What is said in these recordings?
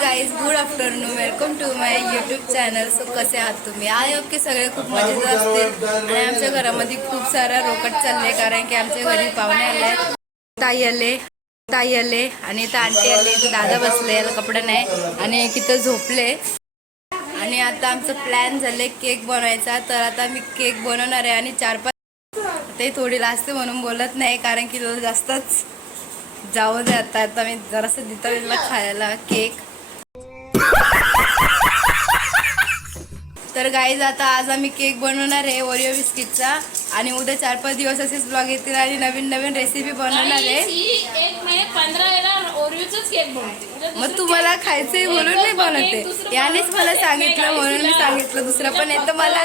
Guys, good afternoon. Welcome to my YouTube channel. So कसे आहात तुम्ही? आय होप की सगळे खूप मजेत असतील. आणि आमच्या घरामध्ये खूप सारा रोकट चालले, कारण की आमच्या घरी पाहुणे आले, ताई आले आणि इथं आंटी आले, इथं दादा बसले, याला कपडे नाही आणि इथं झोपले. आणि आता आमचं प्लॅन झाले केक बनवायचा. तर आता मी केक बनवणार आहे आणि 4-5 ते थोडी लाजते म्हणून बोलत नाही, कारण की तो जास्तच जाऊ दे. आता मी जरासं दिता खायला केक. तर गाईज, आता आज आम्ही केक बनवणार आहे ओरिओ बिस्किटचा. आणि उद्या 4-5 दिवस असेच ब्लॉग येतील आणि नवीन नवीन रेसिपी बनवणार आहे. एक महिन्यात 15 वेळा ओरिओचाच केक बनवते. मग तुम्हाला खायचंय म्हणून मी बनवते. यानेच मला सांगितलं म्हणून मी सांगितलं. दुसरं पण येतं मला.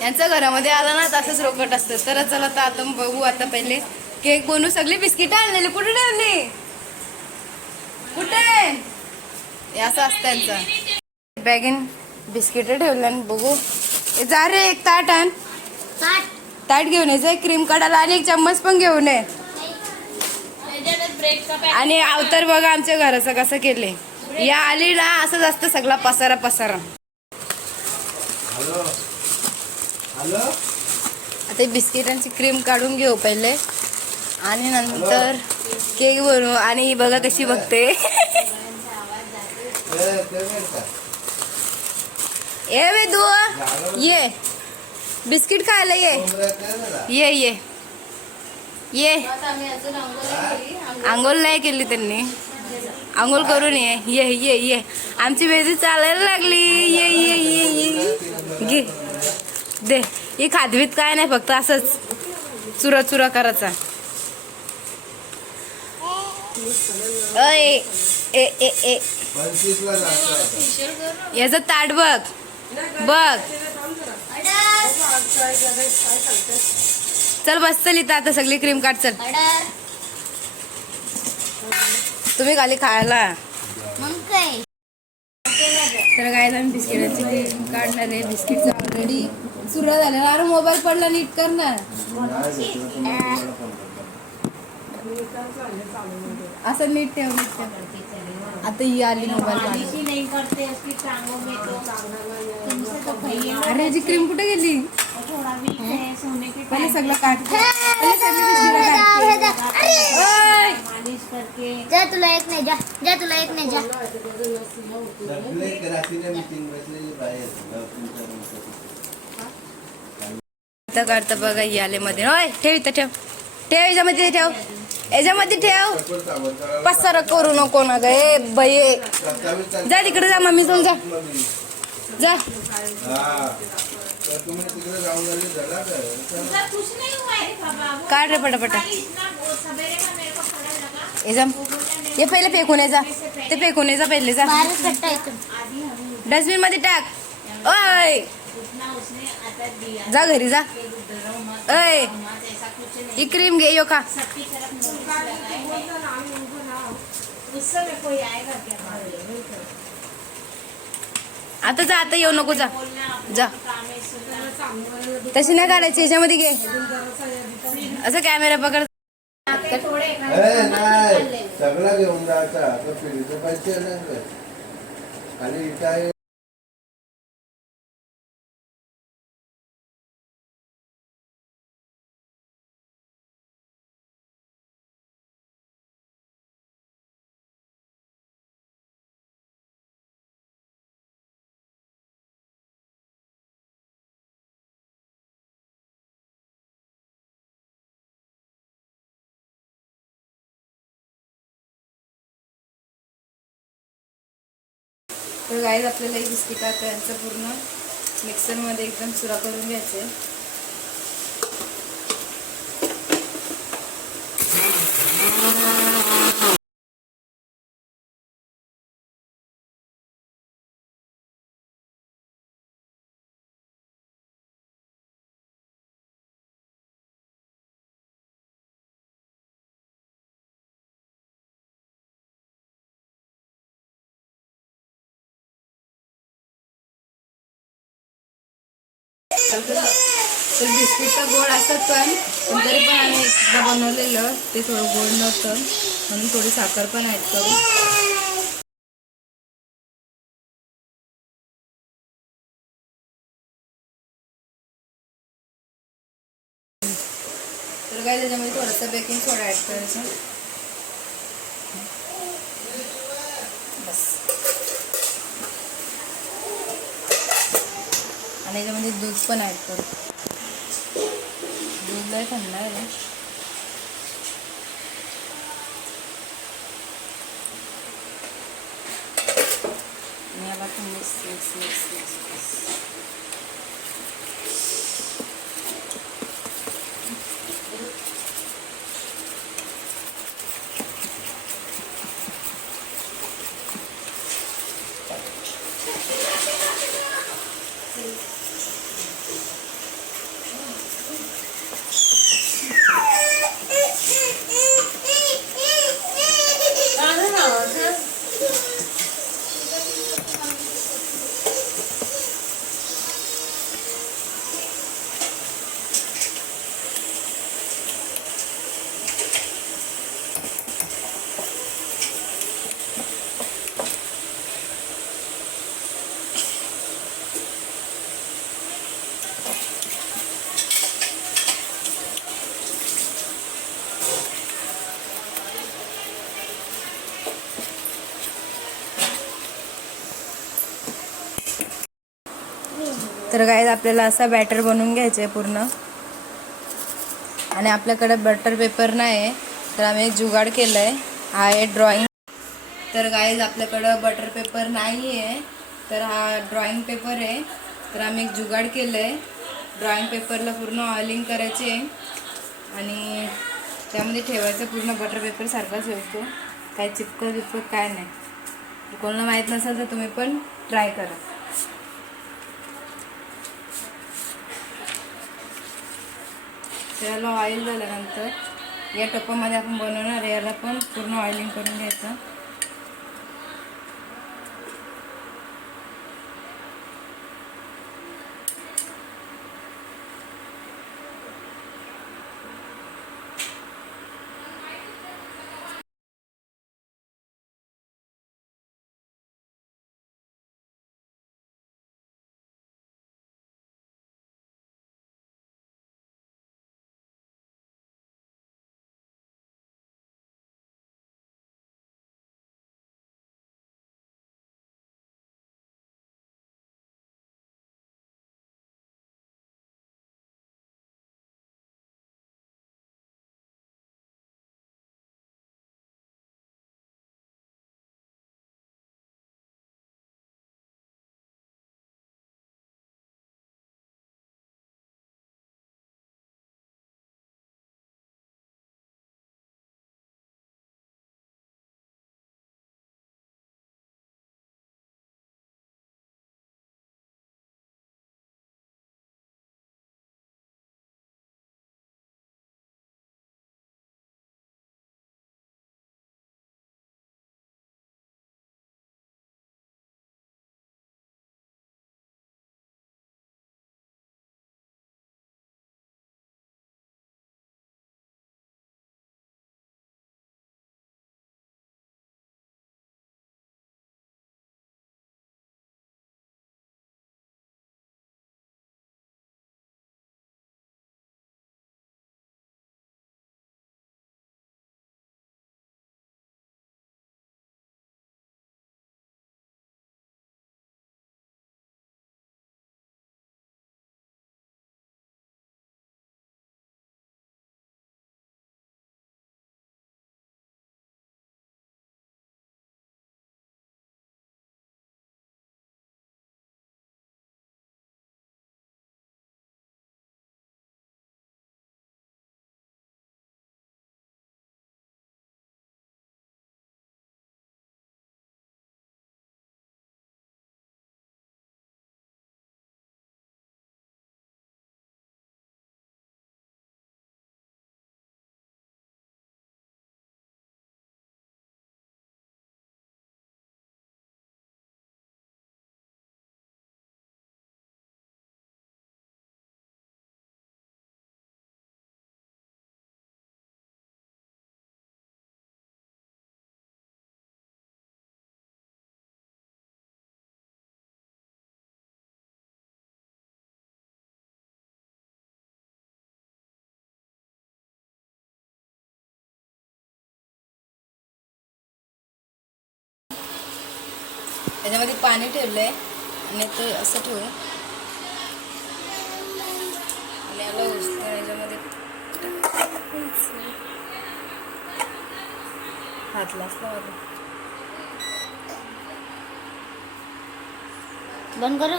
यांच्या घरामध्ये आलं ना तसंच रोकट असतं. तर चला आता बघू. आता पहिले केक बनवू. सगळी बिस्किट आणलेली कुठे ठेवली? कुठे? असं असतं त्यांचं. बॅगेन बिस्किट ठेवलं आणि बघू. जा रे, एक ताट आण. ताट घेऊन यायचं, क्रीम काढायला आणि एक चम्मच पण घेऊन ये. आणि अवतार बघा आमच्या घराचं कसं केले. या आली ना असंच असतं, सगळा पसारा पसारा. आता बिस्किटांची क्रीम काढून घेऊ पहिले आणि नंतर केक बनवू. आणि बघा कशी बघते. ए वेदू, ये बिस्किट खायला ये. ये ये ये. आंघोळ नाही केली त्यांनी, आंघोळ करून ये. ये ये ये. आमची वेदी चालायला लागली. ये ये ये ये. घे दे. ही खादवीत काय नाही, फक्त असंच चुरा चुरा करायचा. ए ए ए ए. याचं ताट बघ बघ. चल बस, चल इथं आता सगळी क्रीम काढ. चल तुम्ही खाली खायला. तर काय आम्ही बिस्किटाची क्रीम काढणार आहे. बिस्किटचा ऑलरेडी चुरा झालेला. अरे मोबाईल पडला, नीट कर ना. असं नीट ठेव, नीट ठेव. आता ही आली मोबाईल. अरे जी क्रीम कुठे गेली? पहिले सगळं काढते. जा तुला एक नाही, जा जा तुला एक नाही, जा. काढता बघा ही आले मध्ये. होय, ठेव इथं, ठेव ठेव, याच्यामध्ये ठेव, याच्यामध्ये ठेव. पसारा करू नको ना ग. ए बाई, जा तिकडे, जा मम्मी सोबत जा. जा काढ रे पटापटा. ये पहिले फेकून ये. जा ते फेकून ये, जा पहिले. जा डस्टबिन मध्ये टाक. ओय जा घरी जा. ओय ही क्रीम घे, यो खा. आता जा, आता येऊ नको. जा जा. तशी नाही काढायची, याच्यामध्ये घे. असं कॅमेरा पकड. सगळं घेऊन जायचा. पैसे खाली इथं. तर गाईज, आपल्याला एक बिस्किट आता यांचं पूर्ण मिक्सरमध्ये एकदम चुरा करून घ्यायचे. तर बिस्किट तर गोड असतात पण तरी पण आम्ही एकदा बनवलेलं ते थोडं गोड नव्हतं म्हणून थोडी साखर पण ॲड करू. तर काय त्याच्यामध्ये थोडंसं बेकिंग सोडा ॲड करायचं. बस. आणि याच्यामध्ये दूध पण ॲड करू. दूध लय थंड आहे रे. आणि याला पण मिक्स. तर काय आपल्याला असा बॅटर बनवून घ्यायचं आहे पूर्ण. आणि आपल्याकडे बटर पेपर नाही आहे तर आम्ही एक जुगाड केलं आहे. हा आहे ड्रॉइंग. तर गाईज आपल्याकडं बटर पेपर नाही आहे तर हा ड्रॉइंग पेपर आहे. तर आम्ही एक जुगाड केलं आहे. ड्रॉइंग पेपरला पूर्ण ऑइलिंग करायचे आणि त्यामध्ये ठेवायचं पूर्ण बटर पेपर सारखाच ठेवतो. काय चिपकत काय नाही. कोणाला माहीत नसेल तर तुम्ही पण ट्राय करा. त्याला ऑइल झाल्यानंतर या टप्प्यामध्ये आपण बनवणार याला पण पूर्ण ऑइलिंग करून घ्यायचं. याच्यामध्ये पाणी ठेवलंय आणि ते असं ठेवू आणि याला उचलून याच्यामध्ये हातलाच लावलं. बंद करू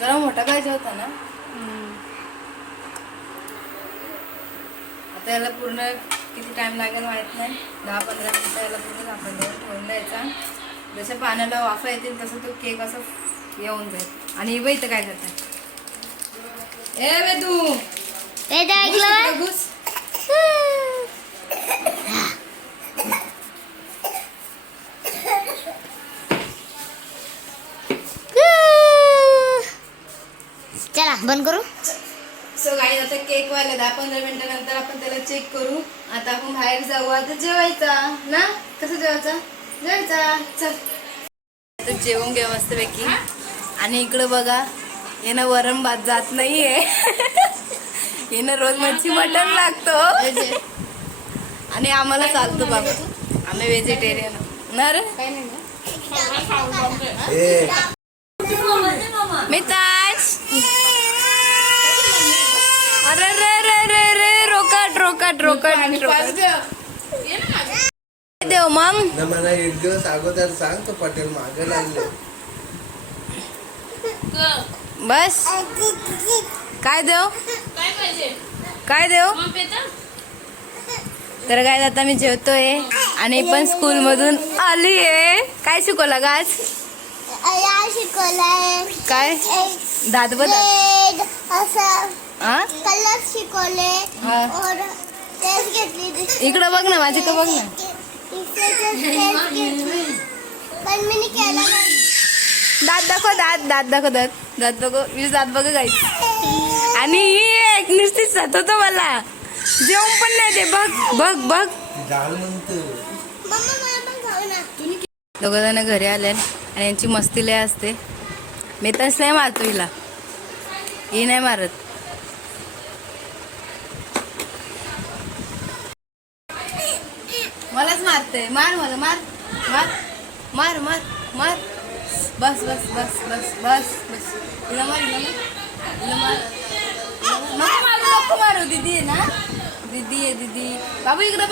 जरा मोठा पाहिजे होता ना. आता याला पूर्ण किती टाइम लागेल माहित नाही. 10-15 मिनिटं याला पूर्ण झाकण देऊन ठेवून द्यायचा. जसं पाण्याला वाफा येतील तसं तो केक असं येऊन जाईल. आणि हे इथं काय करताय ए वेदू ए ते ऐकलं घुस. चला बंद करू. सो गाई आता केक वाले 10-15 मिनिटानंतर आपण त्याला चेक करू. आता आपण बाहेर जाऊ. आता जेवायचा ना. कसं जेवायचा चल आता जेवून घ्या मस्तपैकी. आणि इकडं बघा यानं वरण भात जात नाहीये. यानं रोज मच्छी मटण लागतो आणि आम्हाला चालतो बाबा. आम्ही व्हेजिटेरियन ना रे. ए मिताज अरे रे रे रे रे रोकट देव मग ना मला एक दिवस अगोदर सांग तो पटेल मागे लागले. बस काय देव काय पाहिजे काय देव. मग पेता तर काय आता मी जेवतोय आणि पण स्कूल मधून आली आहे. काय शिकवलं का आज. शिकवलंय काय दात बघ असं हा कलर शिकवले हा. और टेस्ट घेतली. इकडं बघ ना माझ्याकडे बघ ना. पण मी केला नाही. दात दाखव दात बघ वीज दात बघ गाईच. आणि ही एक नुसती सतवतो मला. जेवण पण नाही ते बघ जाल म्हणतो. मम्मा मला पण खाऊ ना. दोघं जण घरी आले आणि यांची मस्ती लय असते. मी तस नाही मारतो हिला. ही नाही मारत. मलाच मारते. मार मला मार मार मार मार मार. बस बस बस बस बस बस. हिला मार हिला मार. नको मारू. दीदी आहे ना. दीदी आहे दीदी. बाबू इकडे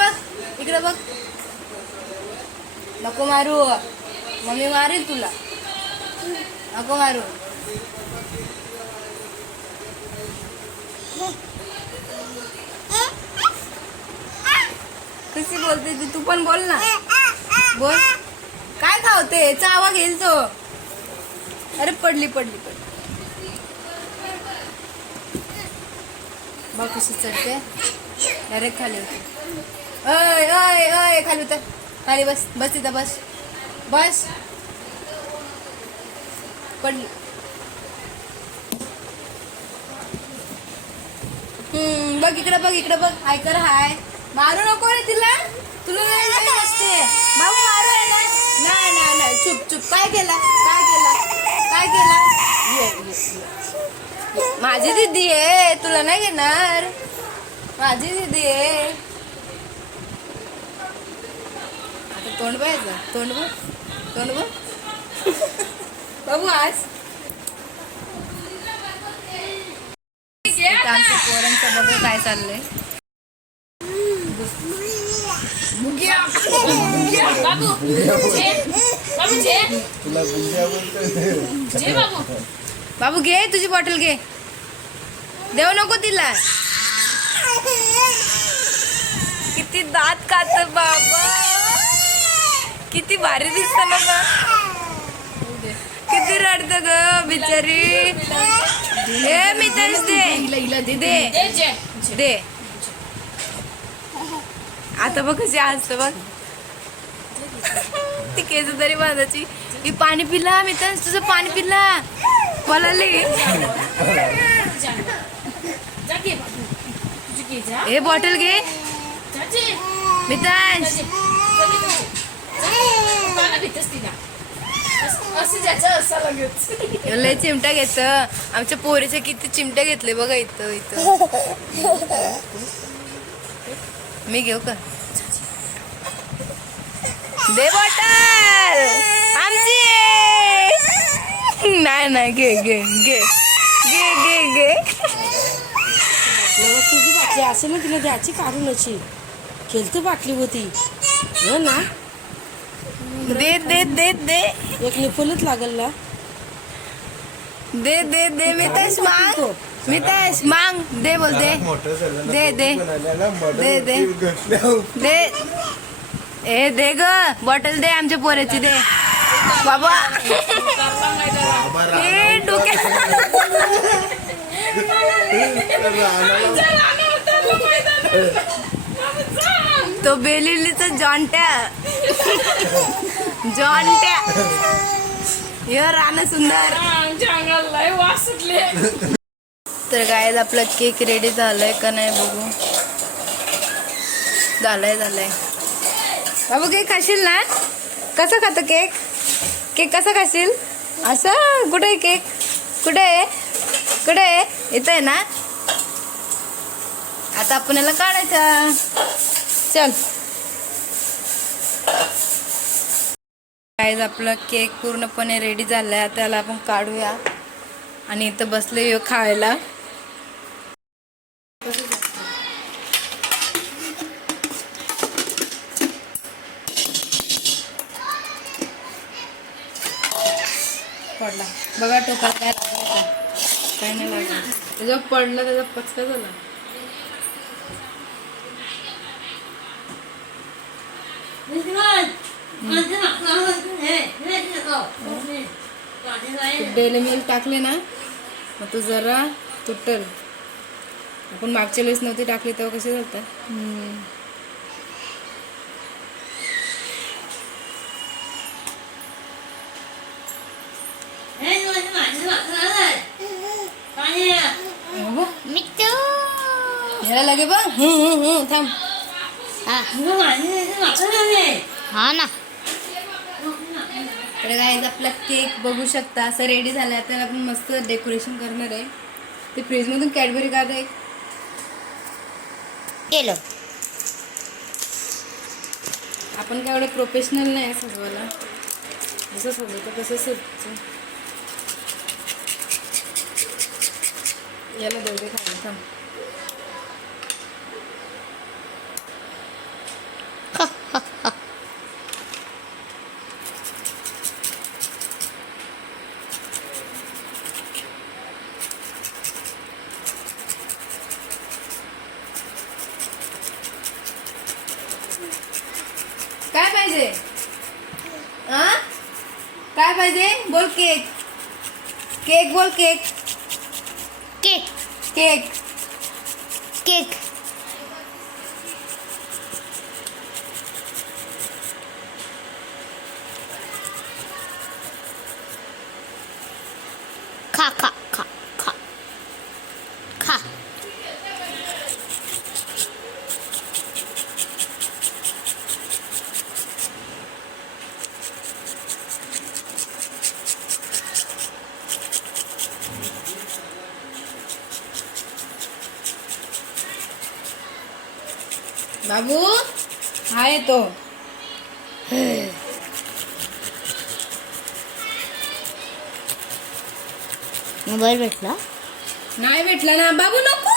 बघ. नको मारू. मम्मी मारेल तुला. नको मारू. कशी बोलते ती. तू पण बोल ना. बोल काय खावते. चावा घेईल तो. अरे पडली बघ कशी चढते. डायरेक्ट खाली होते. अय खाली उतर. खाली बस तिथं बस पडली. बघ इकडे बघ. ऐकर हाय. मारू नको रे तिला. तुला नाही असते बाबू. मारू नाही चुप. काय केला माझी दीदी आहे. तुला नाही घेणार. माझी दीदी आहे. आता तोंड बघ बाबू. आज आमच्या पोरांचं बघ काय चाललंय. बाबू जे तुला बुद्ध्या बोलतोय. जे बाबू बाबू घे तुझी बॉटल घे. देऊ नको तिला. किती दात खात बाबा. किती भारी दिसत ना बा. किती रडत ग बिचारी. हे मी तरीच दे. आता बघ कशी असतं बघ. ती केस तरी बांधायची. ही पाणी पिला मी तर तुझं पाणी पिला मला जा घे बाबू तुझी घे जा हे बॉटल घे जा जे मितांश. पाला भीतच तिला असं ज्याचं असा लगेच लय चिमटा घेत. आमच्या पोरीचे किती चिमटे घेतले बघा इथं. मी घेऊ का? दे बॉटल आमची आहे. नाही नाही घे घे घे घे घे घे. तुझी बाटली असेल ना तिला द्यायची काढून अशी खेळते बाटली होती हो ना. दे दे दे दे एक निफलच लागल ना. दे दे दे मितेश मांग मितेश मांग दे बोल दे मोठं झालं ना, दे, दे. पण आल्या ना, मटण दे, दे. उचलून घेतल्यावर दे ए दे ग बॉटल दे आमच्या पोऱ्याची दे बाबा. बाबा ए डोक्या तो बेलिलीचा जॉन्ट्या जॉन्ट्या हे रान सुंदर. अंगाला वास सुटले. तर गायज आपला केक रेडी झालाय का नाही बघू. झालाय झालाय. बाबू केक खाशील ना? कसं खातं केक? केक कसा खाशील? असं कुठे आहे केक? कुठे आहे? कुठे आहे? इथं आहे ना. आता आपण याला काढायचा. चल गाईज आपला केक पूर्णपणे रेडी झालाय. आता त्याला आपण काढूया आणि इथं बसले खायला. पडला बघा टोपा काय लागला काय नाही लागला. त्याचा पडला त्याचा पचका झाला. डेली मिल्क टाकले ना मग तू जरा तुटल. आपण मागच्या वेळेस नव्हती टाकली तेव्हा कशी झालं. याला लगे बघ थांब. हा ना. तर गाईज आपला केक बघू शकता असं रेडी झालाय. तर आपण मस्त डेकोरेशन करणार आहे. ते फ्रीजमधून कॅडबरी काढ आहे केलं. आपण काय एवढे प्रोफेशनल नाही सजवायला. जसं सजवतं तसं सजवतं. याला दोघे खायला थांब. काय पाहिजे? काय पाहिजे बोल. केक केक बोल. Cake cake cake cake. खा खा खा खा खा. बाबू हा येतो. मोबाईल भेटला. नाही भेटला ना बाबू. नको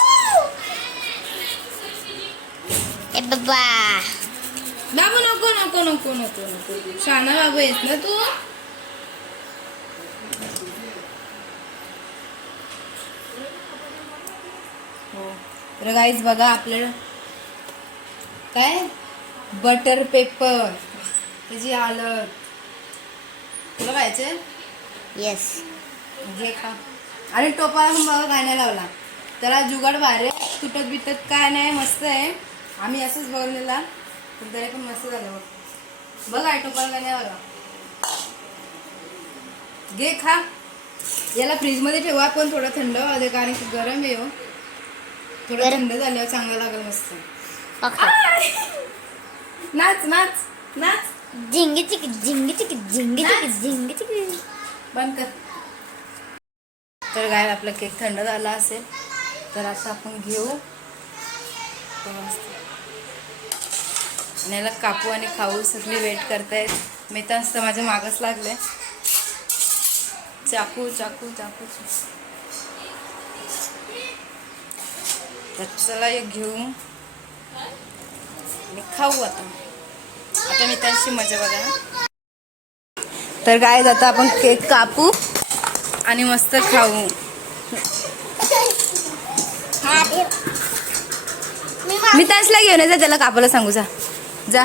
ए बाबा. बाबू नको नको नको नको नको. शाना बाबू येत ना तू. हो तर गाईज बघा आपल्याला काय बटर पेपर त्याची हालत. तुला खायचंय? येस. घे खा. आणि टोपाला पण बघा काय नाही लावला. त्याला जुगाड बाहेर तुटत बिटत काय नाही. मस्त आहे. आम्ही असंच बनवलेला पण तरी पण मस्त झालं. बघ आहे टोपाला काय नाही बघा. घे खा. याला फ्रीजमध्ये ठेवा पण थोडं थंड व्हावं दे कारण की गरम आहे. हो थोडं थंड झाल्यावर चांगलं लागेल मस्त. नाच नाच नाच. झिंगी चिकी झिंगी चिकी झिंगी चिकी झिंगी चिकी. बंद कर. तर काय आपला केक थंड झाला असेल तर असं आपण घेऊ. आणि याला कापू आणि खाऊ सगळी वेट करतायत. मी तर असतं माझ्या मागच लागले. चाकू चाकू चाकू तर चला एक घेऊ आणि खाऊ. आता मी त्यांची मजा बघा. तर काय आता आपण केक कापू आणि मस्त खाऊ. मी त्यासला घेऊन येते, त्याला कापायला सांगू. जा जा,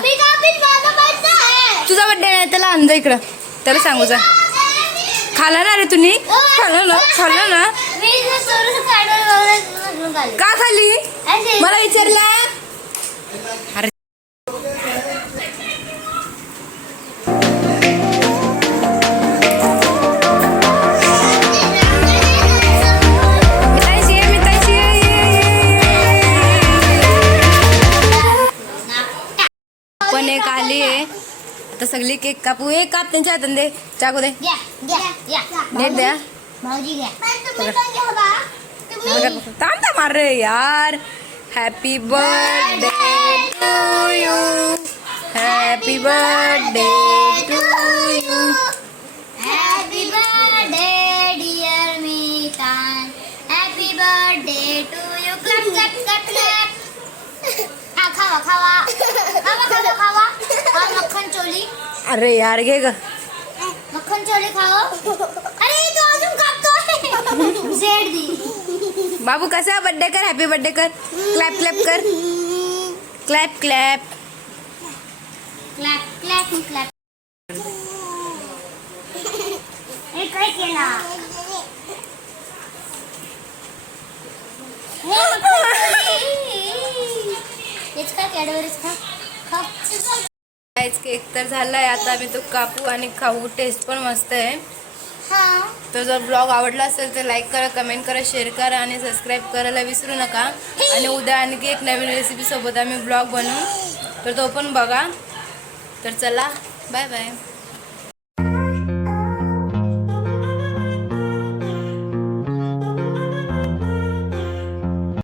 तुझा बड्डे नाही, त्याला आणजा इकडं, त्याला सांगू. जा खाला ना रे तुम्ही, खाल्लं ना, खाल्लं ना. का खाली मला विचारला? अरे पण एक आली आहे आता. सगळी केक कापू. एक काप त्यांच्या हातात दे, चाकू दे, नीट द्या. थांब थांब, मार रे यार. Happy birthday to you, happy birthday to you. Happy birthday dear Mitan, happy birthday to you. Clap clap clap clap. खावा खावा खावा खावा खावा. हा मक्खन चोली. अरे यार घे ग. मक्खन चोली खाओ. अरे तो अजून कापतोय. झेड दी. बाबू कसा बर्थडे कर, हॅपी बर्थडे कर. क्लॅप क्लॅप कर, clap clap clap clap clap. हे काय केला? हेच काय कॅडबरीज खा खा. केक तर झालाय. आता आम्ही तो कापू आणि खाऊ. टेस्ट पण मस्त आहे. हा. तर जर ब्लॉग आवडला असेल तर लाईक करा, कमेंट करा, शेअर करा आणि सबस्क्राईब करायला विसरू नका. आणि उद्या आणखी एक नवीन रेसिपी सोबत आम्ही ब्लॉग बनवू, तर तो पण बघा. तर चला, बाय बाय.